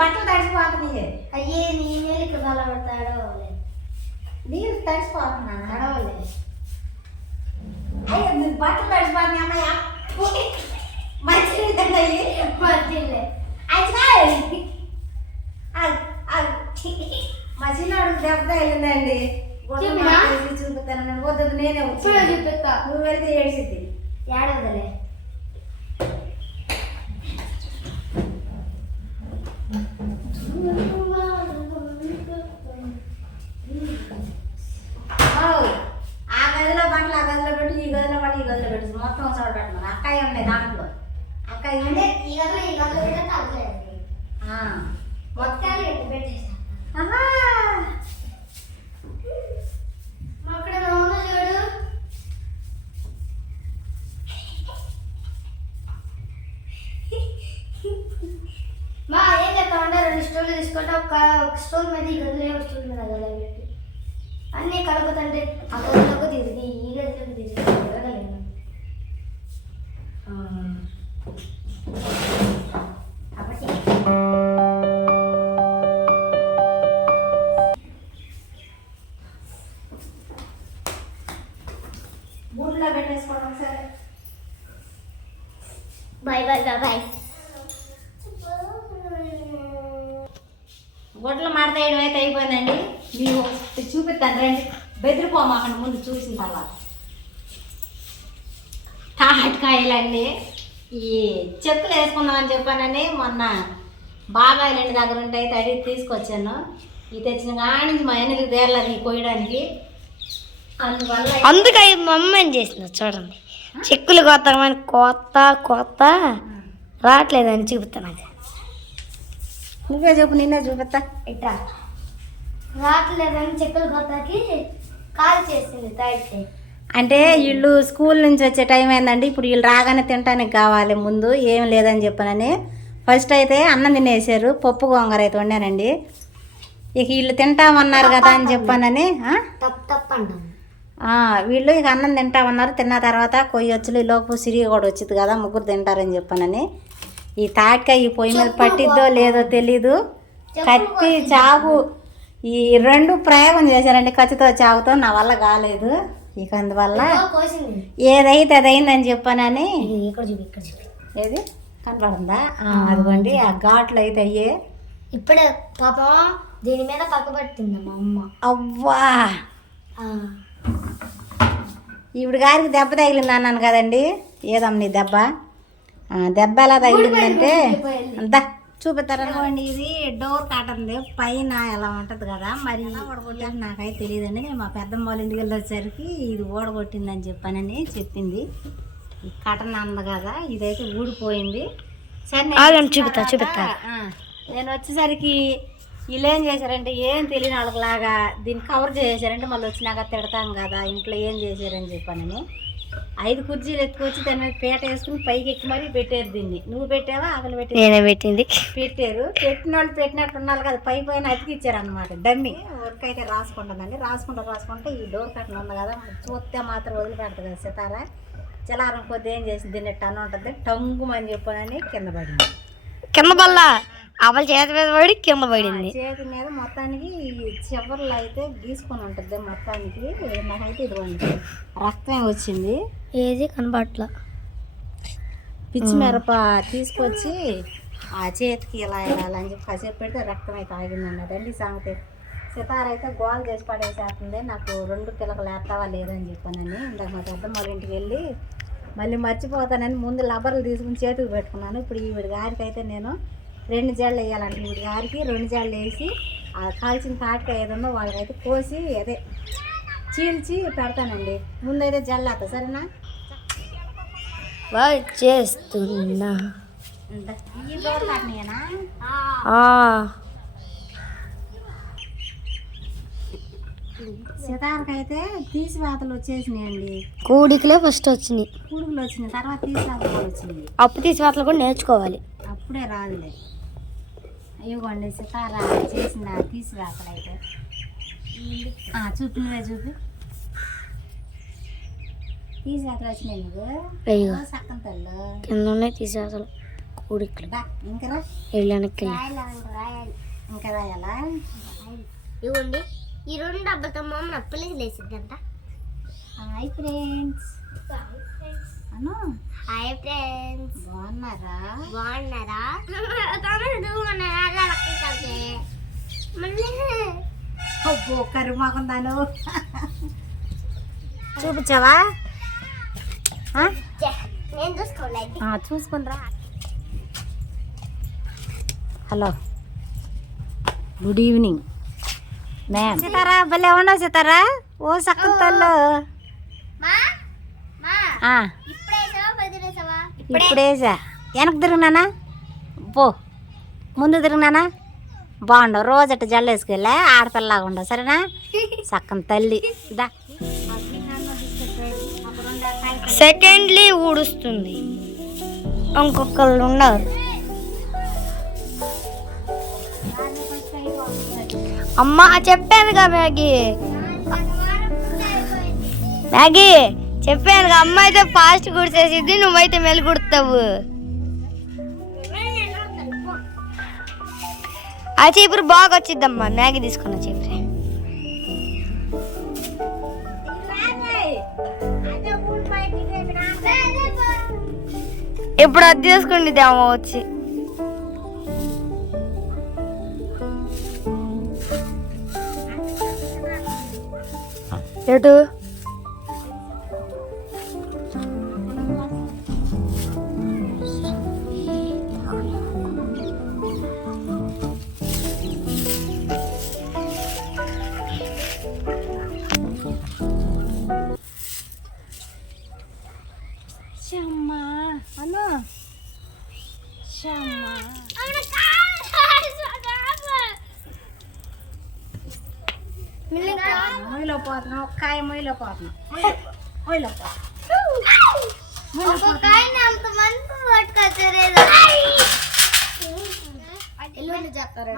బట్టలు తడిసిపోతున్నాయి. అయ్యే నీ మేలుకి బలపడతాడో నీళ్ళు తడిసిపోతున్నాను. అడవలే అయ్యో నీ బట్టలు తడిసిపోతున్నాయి అమ్మాయి. మంచిగా మర్చిలే మా చిన్నవాడికి దెబ్బ వెళ్ళిందండి. చూపిస్తాను నేను. వద్దు నేనే ఇప్పుడు చూపిస్తా. నువ్వు వెళ్తే ఏడ్చిద్ది. ఏడవదలే ఆ గదిలో బట్టలు ఆ గదిలో పెట్టి, ఈ గదిలో బట్టలు ఈ గదిలో పెట్టి మొత్తం ఒకసారి పెట్టమని. అక్కయ్య ఉన్నాయి దాంట్లో. అక్కయ్య అంటే ఈ గదిలో పెట్టే తగ్గలేదు మొత్తాలు ఎట్టు పెట్టేసా అక్కడ నవ్వు చూడు. మా ఏం చెప్తామంటే 2 స్టోన్లు తీసుకుంటే ఒక స్టోన్ మీద ఈ గదిలో స్టోన్ మీద గదిలో పెట్టి అన్నీ కలుపుతుంటే ఆ గదిలోకి తిరిగి ఈ గదిలోకి తిరిగి తిరగలేము. కాబట్టి బూట్లో పెట్టేసుకోవడం సరే. Bye bye bye bye. గొడ్లు మడతేయడం అయితే అయిపోయిందండి. మీకు చూపిస్తాను రండి. బెదిరిపోమాకండి ముందు చూసిన తర్వాత. తాటికాయలండి ఈ చెక్కులు వేసుకుందామని చెప్పానని మొన్న బాబాయ్ ఇంటి దగ్గర ఉంటే అయితే అడిగి తీసుకొచ్చాను. ఇది తెచ్చిన కాడి నుంచి మా ఎన్నికలు తేరలేదు ఈ కోయడానికి. అందువల్ల అందుకే మా అమ్మ ఏం చేసింది చూడండి. చెక్కులు కొత్తమని కొత్త రావట్లేదని చూపుతాను. అది నువ్వే చెప్పు, నిన్నే చూపిస్తా. ఇట్లా రావట్లేదని చెక్కులు కొత్తకి కాల్ చేసింది తాయితే. అంటే వీళ్ళు స్కూల్ నుంచి వచ్చే టైం అయిందండి. ఇప్పుడు వీళ్ళు రాగానే తినడానికి కావాలి. ముందు ఏం లేదని చెప్పానని ఫస్ట్ అయితే అన్నం తినేసారు. పప్పు గోంగూర అయితే వండానండి. ఇక వీళ్ళు తింటామన్నారు కదా అని చెప్పానని వీళ్ళు ఇక అన్నం తింటామన్నారు. తిన్న తర్వాత కొయ్యొచ్చులు లోపు సిరిగి కూడా వచ్చింది కదా, ముగ్గురు తింటారని చెప్పానని. ఈ తాటికాయ ఈ పొయ్యి మీద పట్టిద్దో లేదో తెలీదు. కత్తి చాకు ఈ 2 ప్రయోగం చేశారండి. కత్తితో చాకుతో నా వల్ల కాలేదు. ఇక అందువల్ల ఏదైతే అదైందని చెప్పానని. ఏది కనపడుతుందా? అదిగోండి ఆ ఘాట్లు అయితే అయ్యే. ఇప్పుడే పాపం దీని మీద పక్కబట్టింది మా అమ్మ. అవ్వా ఇప్పుడు గారికి దెబ్బ తగిలింది అన్నాను కదండి. ఏదమ్మ నీ దెబ్బ? దెబ్బ ఎలా తగిలిందంటే అంతా చూపిస్తారనుకోండి. ఇది డోర్ కాటంది పైన ఎలా ఉంటుంది కదా, మరి ఓడగొట్టాక నాకైతే తెలియదండి. నేను మా పెద్దమ్మ వాళ్ళ ఇంటికి వెళ్ళొచ్చేసరికి ఇది ఓడగొట్టిందని చెప్పానని చెప్పింది. ఈ కటన్ అంది కదా, ఇదైతే ఊడిపోయింది. సరే చూపిస్తా. నేను వచ్చేసరికి వీళ్ళు ఏం చేశారంటే ఏం తెలియని వాళ్ళకి దీన్ని కవర్ చేశారంటే మళ్ళీ వచ్చినాక తిడతాం కదా ఇంట్లో ఏం చేశారని చెప్పానని. 5 కుర్చీలు ఎత్తుకొచ్చి దాని మీద పీట వేసుకుని పైకి ఎక్కి మరీ పెట్టారు. దీన్ని నువ్వు పెట్టావా ఆకలి పెట్టి? నేనే పెట్టింది. పెట్టారు. పెట్టిన వాళ్ళు పెట్టినట్టు ఉన్నారు కదా, పై పైన అతికిచ్చారు అనమాట. డమ్మి వర్క్ అయితే రాసుకుంటుందండి. రాసుకుంటే ఈ డోర్ కట్టను ఉంది కదా, చూస్తే మాత్రం వదిలిపెడతారు కదా సితారా. చలారం కొద్ది ఏం చేసింది, దీన్ని టన్ ఉంటుంది టంగుమని చెప్పానని కింద పడింది. కింద బల్ల అవల చేతి మీద పడి కింద పడింది. చేతి మీద మొత్తానికి చివర్లు అయితే గీసుకొని ఉంటుంది మొత్తానికి. నాకైతే ఇదిగోండి రక్తం వచ్చింది. ఏది కనబట్ల పిచ్చి మిరప తీసుకొచ్చి ఆ చేతికి ఇలా వెళ్ళాలని చెప్పి కాసేపు పెడితే రక్తం అయితే ఆగింది అన్నదండి సంగతి. సితార అయితే గోల్ చేసి పడేసేస్తుంది. నాకు 2 పిల్లకలు వేస్తావా లేదని చెప్పానని. ఇందాక మా పెద్దమ్మ వాళ్ళ ఇంటికి వెళ్ళి మళ్ళీ మర్చిపోతానని ముందు లబ్బర్లు తీసుకుని చేతికి పెట్టుకున్నాను. ఇప్పుడు ఈవిడ గారికి అయితే నేను 2 జాళ్ళు వేయాలంటే ఈవిడ గారికి 2 జాళ్ళు వేసి ఆ కాల్చిన తాటికాయ ఏదన్నా వాళ్ళకైతే కోసి అదే చీల్చి పెడతానండి. ముందైతే జల్లేస్తా సరేనా? చేస్తున్నా ఈ డోర్ కాటనేనా? సితారకైతే తీసివేతలు వచ్చేసినాయండి. కూడికలే ఫస్ట్ వచ్చినాయి. కూడుకులు వచ్చినాయి, తర్వాత తీసివేతలు కూడా వచ్చినాయి. అప్పు తీసివేతలు కూడా నేర్చుకోవాలి. అప్పుడే రాదులే. ఇవ్వండి సితార చేసిన తీసివేతలు అయితే చూపి నువ్వే చూపి. తీసివేతలు వచ్చినాయి నువ్వు సక్కన తల్లు కింద ఉన్నాయి తీసివేతలు. ఉడికి దా, ఇంకా రా. వెళ్ళడానికి ఇంకా రాయాలా? ఇవ్వండి ఈ 2 డబ్బలతో మా అమ్మ నప్పలేసి లేసిద్దంట. హాయ్ ఫ్రెండ్స్ అను, హాయ్ ఫ్రెండ్స్, బాగున్నారా? బాగున్నారా? మళ్ళీ అబ్బో కరుమాకుందాను. చూపించావా? నేను చూసుకోలేదు. చూసుకునిరా. Hello, good evening ma'am. Sitara భలే ఉన్నావు సీతారా. ఓ సక్కలు ఇప్పుడేసా. వెనక్కి తిరిగినానా? పో, ముందు తిరిగినానా? బాగుండవు. రోజు అట్ట జల్లు వేసుకెళ్ళా ఆడపిల్లలాగా ఉండవు. సరేనా? సక్కన తల్లి. దా, సెకండ్లీ ఊడుస్తుంది. ఇంకొకళ్ళు ఉన్నారు. అమ్మా చెప్పానుగా మ్యాగీ చెప్పానుగా, అమ్మ అయితే ఫాస్ట్ కుడిసేసిద్ది, నువ్వైతే మెల్లి కుడతావు. ఆ చీపురు బాగా వచ్చిద్దమ్మా. మ్యాగీ తీసుకున్న చీపురు ఇప్పుడు అది తీసుకుంటుంది అమ్మ వచ్చి. ఎటు షమ్మా అను, షమ్మా. మొయ్యిలో పోతున్నావు, ఒక్కాయ మొయ్యిలో పోతున్నావు. మొయ్యిలో చేస్తారు.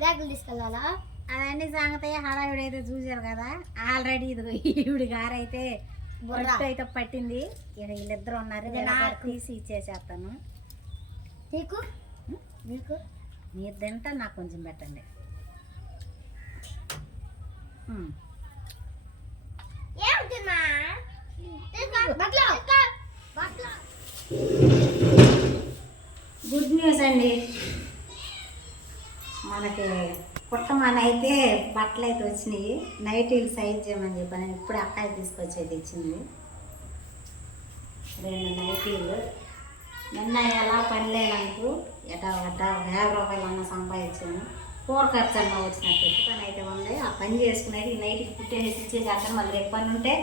బ్యాగులు తీసుకెళ్ళాలా? అవన్నీ సంగతి హడావిడి అయితే చూసారు కదా. ఆల్రెడీ ఇది ఈవిడి గారైతే బొట్టు అయితే పట్టింది. ఇక వీళ్ళిద్దరు ఉన్నారు. తీసి ఇచ్చేసేస్తాను. నీకు నీకు మీరు తింటా, నాకు కొంచెం పెట్టండి. గుడ్ న్యూస్ అండి. మనకి కుట్టమని అయితే బట్టలు అయితే వచ్చినాయి. నైటీలు సైజ్ చేయమని చెప్పాను. ఇప్పుడు అక్కాయి తీసుకొచ్చేది ఇచ్చింది 2 నైటీలు. నిన్న ఎలా పని లేనందుకు ఎటా 50 రూపాయలు అన్న సంపాదించాను. కూర ఖర్చు అన్న వచ్చినట్టు పని అయితే ఉంది. ఆ పని చేసుకునేది ఈ నైట్కి కుట్టేసి ఇచ్చేసేస్తాను. మళ్ళీ రేపు పని ఉంటే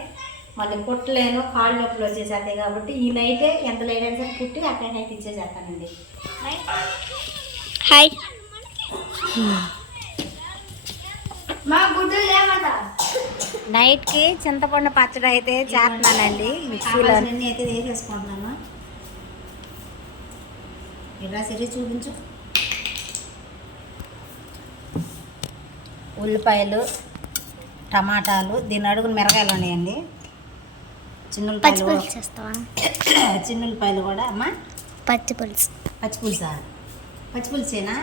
మళ్ళీ కుట్టలేను, కాళ్ళు నొప్పులు వచ్చేసేస్తాయి. కాబట్టి ఈ నైటే ఎంత లేట్ అయినా సరే కుట్టి అక్కడ నైట్ ఇచ్చేసేస్తానండి. హాయ్ మా గుడ్డలు లేవట. నైట్కి చింతపండు పచ్చడి అయితే చేస్తున్నానండి. మిక్సీలో అన్నీ అయితే వేసేసుకుంటున్నాను. ఇలా సరి చూపించు. ఉల్లిపాయలు, టమాటాలు, దీని అడుగున మిరగాయలు ఉన్నాయండి. చిన్నులపాయలు చేస్తావా? చిన్నులపాయలు కూడా అమ్మా. పచ్చిపులుసు. పచ్చిపులుసా? పచ్చిపులుసేనా?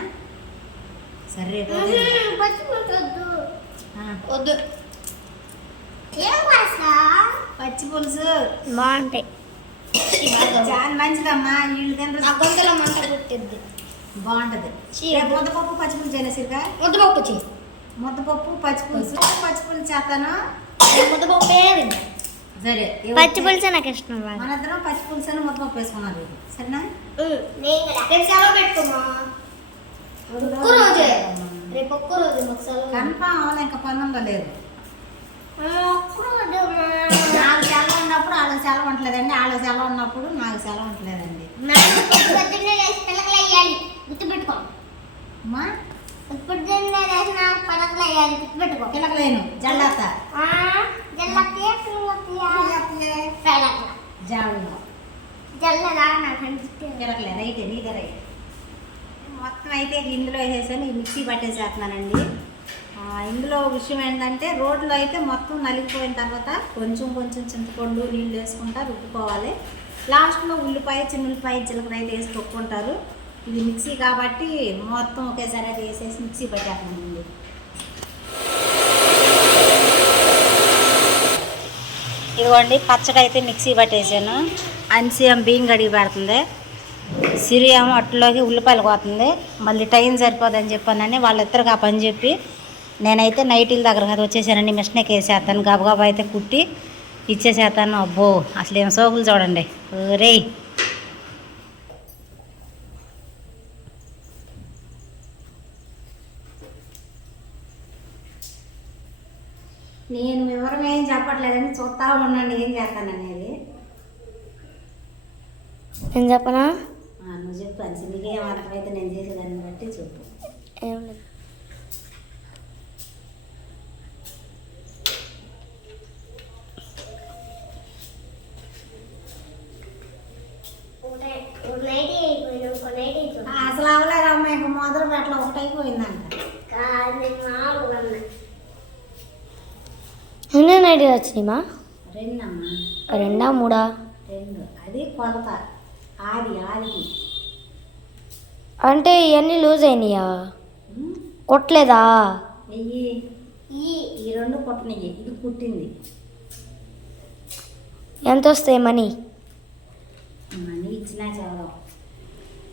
సరే వద్దు. ఏం వాసన? పచ్చిపులుసు బాగుంటాయి. చాలా మంచిదమ్మా. వీళ్ళు నా తింటారు, గొంతులో మంట పుట్టిద్ది. బాగుంటుంది. ముద్దపప్పు పచ్చిపులుసు అయినా సిరిగా. ముద్దపప్పు చెయ్యి. ముద్దపప్పు పచ్చిపులుసు చేస్తాను. ముద్దపప్పు సరే, పచ్చిపులుసు నాకు ఇష్టం. మన ఇద్దరం పచ్చిపులుసు అని ముద్దపప్పు వేసుకున్నారు. సరేనా? రేపు సెలవు పెట్టుకోమా. ఒక్క రోజే. రేపు ఒక్క రోజు మాకు సెలవు. కన్ఫామ్ అవ్వాలి. ఇంకా పని ఉందో లేదు. ఒక్క రోజు నాకు సెలవు ఉన్నప్పుడు వాళ్ళకి సెలవు ఉంటలేదండి. వాళ్ళకి సెలవు ఉన్నప్పుడు నాకు సెలవు ఉంటలేదండి. పొద్దున్నే లేచి పిల్లకలు వేయాలి, గుర్తుపెట్టుకో. అమ్మా పొద్దున్నే లేచిన పిల్లకలు వేయాలి, గుర్తుపెట్టుకో. పిల్లకలేను జల్లాత జావులో జల్లరా నాకు అనిపిస్తే పిల్లకలే. రైతే నీదే రైట్. మొత్తం అయితే ఇందులో వేసేసాను. ఈ మిక్సీ పట్టేసేస్తున్నానండి. ఇందులో విషయం ఏంటంటే రోడ్లో అయితే మొత్తం నలిగిపోయిన తర్వాత కొంచెం కొంచెం చింతపండు నీళ్ళు వేసుకుంటా రుబ్బుకోవాలి. లాస్ట్లో ఉల్లిపాయ చిన్న ఉల్లిపాయ జీలకర్ర అయితే వేసి తొక్కుంటారు. ఇది మిక్సీ కాబట్టి మొత్తం ఒకేసారి అది వేసేసి మిక్సీ పట్టేస్తామండి. ఇదిగోండి పచ్చడి అయితే మిక్సీ పట్టేసాను. అన్సీఎం బియ్యం కడిగి పెడుతుంది, సిరియం అట్లోకి ఉల్లిపాయలు పోతుంది. మళ్ళీ టైం సరిపోదని చెప్పానని వాళ్ళిద్దరికి ఆ పని చెప్పి నేనైతే నైటీల దగ్గర కదా వచ్చేసానండి. మిషన్కి వేసేస్తాను, గబగబా అయితే కుట్టి ఇచ్చేసేస్తాను. అబ్బో అసలు ఏం సోకులు చూడండి. రే నేను వివరం ఏం చెప్పట్లేదని చూస్తా ఉండండి ఏం చేస్తాననేది. నేను చెప్పనా? నువ్వు చెప్పు అని నీకేం అర్థమైతే నేను చేసేదాన్ని బట్టి చెప్పు. ఏం లేదు. అసలు అవలేదు అమ్మ, ఇంకా మొదలు పెట్టలో ఒకటైపోయిందంట. ఎన్ని నైటీ వచ్చినాయిమా? రెండమ్మా. 2 3? 2. అది కొలత ఆదికి. అంటే ఇవన్నీ లూజ్ అయినాయా? కొట్టలేదా? ఈ 2 కుట్టనియ్యి, ఇది కుట్టింది. ఎంత వస్తాయి మనీ? మనీ ఇచ్చినా చదవడం.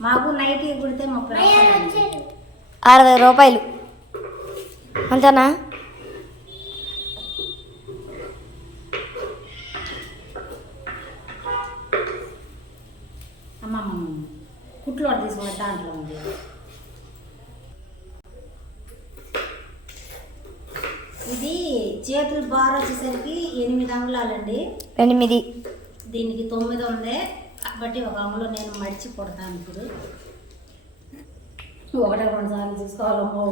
మాకు నైటీ కుడితే 30 60 రూపాయలు అంతేనా? అమ్మమ్మ కుట్లు తీసుకున్న దాంట్లో ఉంది. ఇది చేతులు బార్ వచ్చేసరికి 8 అంగుళాలండి. 8. దీనికి 9 ఉంది కాబట్టి ఒక అంగులో నేను మడిచి కొడతాను. ఇప్పుడు 1-2 సార్లు చూసుకోవాలమ్మో.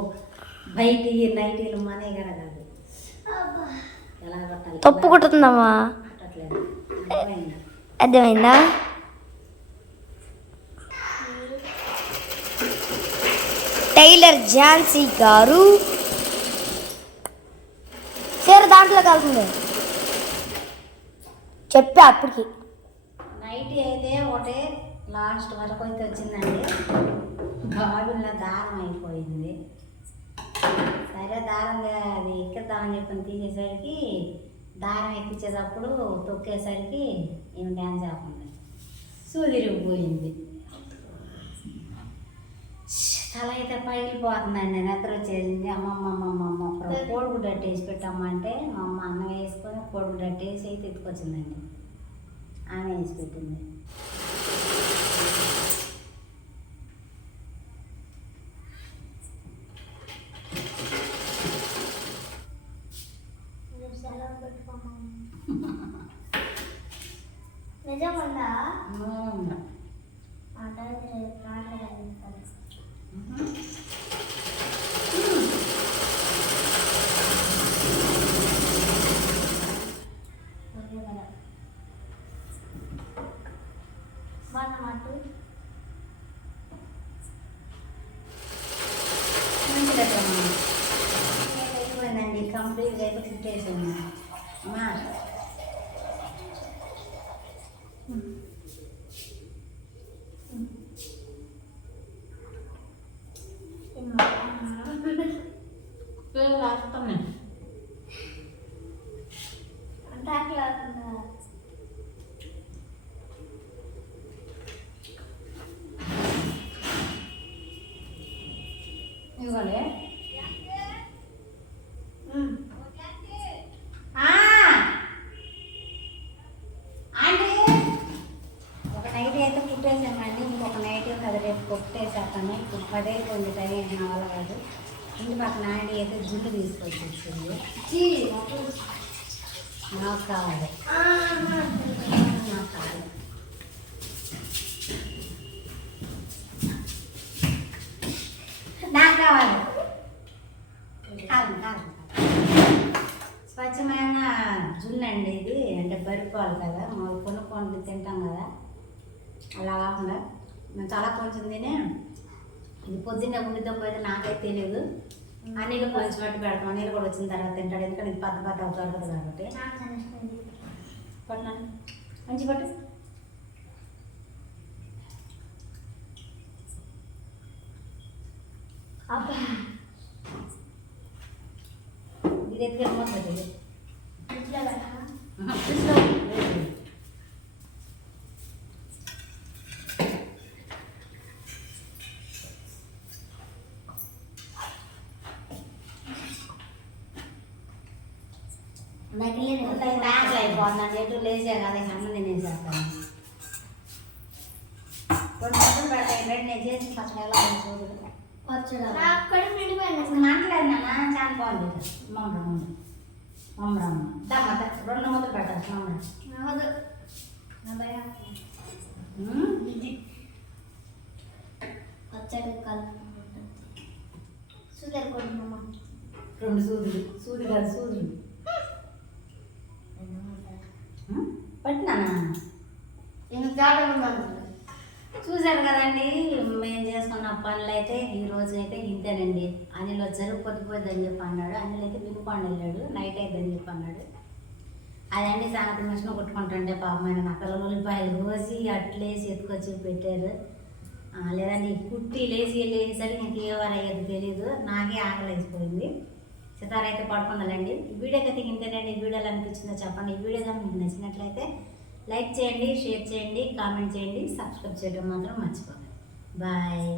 బయట నైటీలు మనే కదా కాదు, ఎలా కొట్టాలి తప్పు కుట్టుతుందమ్మా. కొట్టట్లేదు, అర్థమైందా? అర్థమైందా? టైలర్ ఝాన్సీ గారు చీర దాంట్లో కలుతుంది చెప్పా అప్పటికి. నైటీ అయితే ఒకటే లాస్ట్ వరకు అయితే వచ్చిందండి. బాగున్న దారం అయిపోయింది. సరే దారం అది ఎక్కిద్దామని చెప్పని తీసేసరికి దారం ఎక్కించేటప్పుడు తొక్కేసరికి ఏం డ్యాన్స్ ఆకుండా సూదిరిగిపోయింది. తల అయితే పగిలిపోతుందండి, నిద్ర వచ్చేసింది. అమ్మమ్మ కోడిగుడ్డు అట్టేసి పెట్టామంటే మా అమ్మ అన్నం వేసుకొని కోడిగుడ్డు అట్టేసి అయితే ఎత్తుకొచ్చిందండి. ఆమె వేసి పెట్టింది. నిజమన్నా అయిపోయిందండి, కంప్లీట్గా అయితే కుట్టేసాను. అమ్మా ఇవ్వాలి. ఒక నైటీ అయితే కుట్టేసామండి, ఇంకొక నైటీ అది రేపు కుట్టేసేస్తాను. ఇప్పుడు 10 అయిపోయింది టైం, నా వల్ల కాదు. ఇంటి పక్కన ఆంటీ అయితే జుట్టు తీసుకొచ్చి ఇచ్చింది. నాకు కావాలి, నాకు కావాలి. నాకు కావాలి. స్వచ్ఛమైన జున్ను అండి ఇది, అంటే బరుకోవాలి కదా, మనం కొనుక్కొని తింటాం కదా, అలా కాకుండా మేము చాలా కొంచెం తినే. ఇది పొద్దున్నే ఉండితో పోతే నాకైతే తెలియదు. అనిల్ కొంచెం మట్టి పెడతాం, అనిల్ కూడా వచ్చిన తర్వాత తింటాడు, ఎందుకంటే ఇది పెద్ద దొరకదు కాబట్టి. పట్టినాను మంచి పట్టు అబ్బా ఇది ఎత్తుకెళ్ళి మూత పెట్టేది. ఇట్లా కదా ఫ్రిడ్జ్లో వేసి. నాకు ట్యాంక్లు అయిపోతుందండి ఎటు లేచే కదా ఇంక అన్నం తినేసేస్తాను. 2 మొదలు పెడతాయి రేటు నేను చేసి ఫస్ట్ ఎలా చూడు. పచ్చడా అక్కడ పిండిపోయింది అసలు మాట్లాడి నాన్న చాలా బాగుంది. మమ్మరమ్మ దమ్మ 2 మొదలు పెడతారు మమ్మర. పచ్చడి కలుపుకుంటుంది సుధర్ కొడుమమ్మ 2 సూదులు సూది కాదు సూదులు పట్టినానా. నేను జాగ్రత్త చూశారు కదండి మేము చేసుకున్న పనులు అయితే ఈ రోజు అయితే ఇంతేనండి. అనిల్ వచ్చారు పొద్దుపోద్దని చెప్పి అన్నాడు. అనిల్ అయితే బినుపాండు వెళ్ళాడు నైట్ అయిద్దని చెప్పి అన్నాడు. అదండి సంగతి మిషన్ కొట్టుకుంటుంటే పాపమైన నక్కల ఉల్లిపాయలు కోసి అట్లేసి ఎత్తుకొచ్చి పెట్టారు. లేదండి కుట్టి లేచి వెళ్ళేసరికి ఇంక ఏ వారు అయ్యేది తెలియదు. నాకే ఆకలి వేసిపోయింది. సితార అయితే పడుకుందాలండి. ఈ వీడియోకి అయితే ఇంతేనండి. ఈ వీడియోలు అనిపించిందో చెప్పండి. ఈ వీడియో కానీ మీకు నచ్చినట్లయితే లైక్ చేయండి, షేర్ చేయండి, కామెంట్ చేయండి, సబ్స్క్రైబ్ చేయడం మాత్రం మర్చిపోకండి. బాయ్.